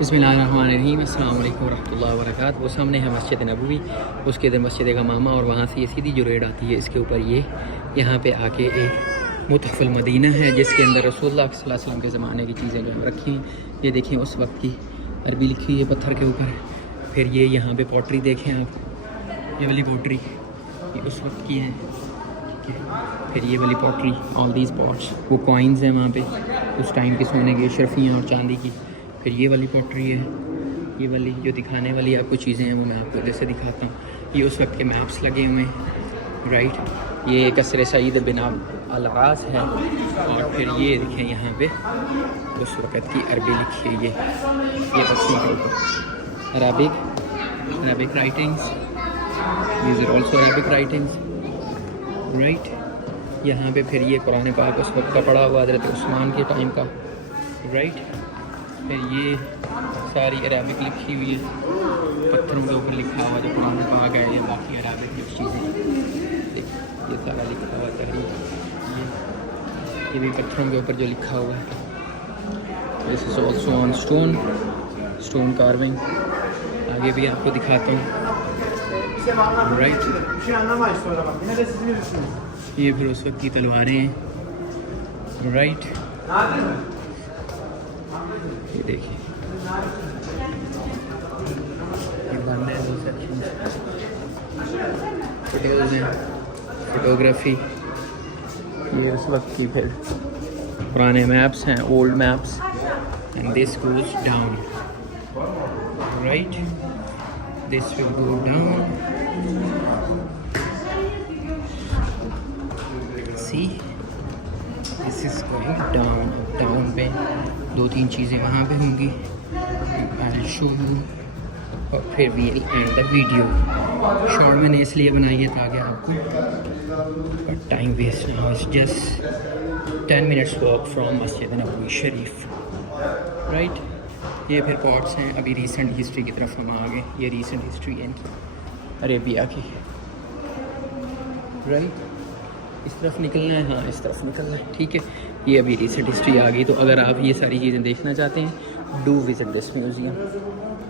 बिस्मिल्लाहिर्रहमानिर्रहीम, अस्सलाम वालेकुम रहमतुल्लाहि व बरकातहू। वो सामने है मस्जिद नबवी, उसके इधर मस्जिद का मामा, और वहाँ से ये सीधी जो रेड आती है इसके ऊपर ये यहाँ पे आके एक मुतहफ़ुल मदीना है जिसके अंदर रसूलुल्लाह सल्लल्लाहु अलैहि वसल्लम के ज़माने की चीज़ें जो रखी हुई। ये देखें उस वक्त की अरबी लिखी हुई है पत्थर के ऊपर। फिर ये यहाँ पे पॉटरी देखें आप, ये वाली पॉटरी ये उस वक्त की है, ठीक है। फिर ये वाली पॉटरी, ऑल दीज पॉट्स, वो कॉइन्स हैं वहाँ पे उस टाइम के सोने के, शर्फियाँ और चांदी की। फिर ये वाली पॉटरी है, ये वाली जो दिखाने वाली आपको चीज़ें हैं वो मैं आपको जैसे दिखाता हूँ। ये उस वक्त के मैप्स लगे हुए हैं, राइट। ये कसर सईद बिन अल-गाज़ है। और फिर ये देखें यहाँ पे उस वक्त की अरबी लिखी है, ये पत्थरों के ऊपर Arabic writings, these are also Arabic writings, right. यहाँ पे फिर ये कुरान पाक उस वक्त का पढ़ा हुआ हज़रत उस्मान के टाइम का, राइट। फिर ये सारी अरबिक लिखी हुई है, पत्थरों के ऊपर लिखा हुआ जो कुरान पाक है, ये बाकी अरबिक की चीज़ें, ये सारा लिखा हुआ तहरीर, ये भी पत्थरों के ऊपर जो लिखा हुआ है। This is also on stone carving. आगे भी आपको दिखाता हूँ, राइट। ये फिर उस वक्त की तलवारें हैं, राइट। ये देखिए ये बंद है, दो सेक्शन फोटोज़ हैं, फोटोग्राफी। ये उस वक्त की फिर पुराने मैप्स हैं, old maps, and this goes down, right. This will go down, see this is going down. Down पे दो तीन चीज़ें वहाँ पे होंगी, आई विल शो यू, और फिर we will end the video. Short मैंने इसलिए बनाई है ताकि आपको, but time waste now, it's just 10 minutes walk from Masjid Nabawi Sharif, right. ये फिर पॉट्स हैं। अभी रीसेंट हिस्ट्री की तरफ हम आ गए। ये रीसेंट हिस्ट्री है इनकी अरेबिया की, राइट। इस तरफ निकलना है, हाँ इस तरफ निकलना है, ठीक है। ये अभी रीसेंट हिस्ट्री आ गई। तो अगर आप ये सारी चीज़ें देखना चाहते हैं, डू विज़िट दिस म्यूज़ियम।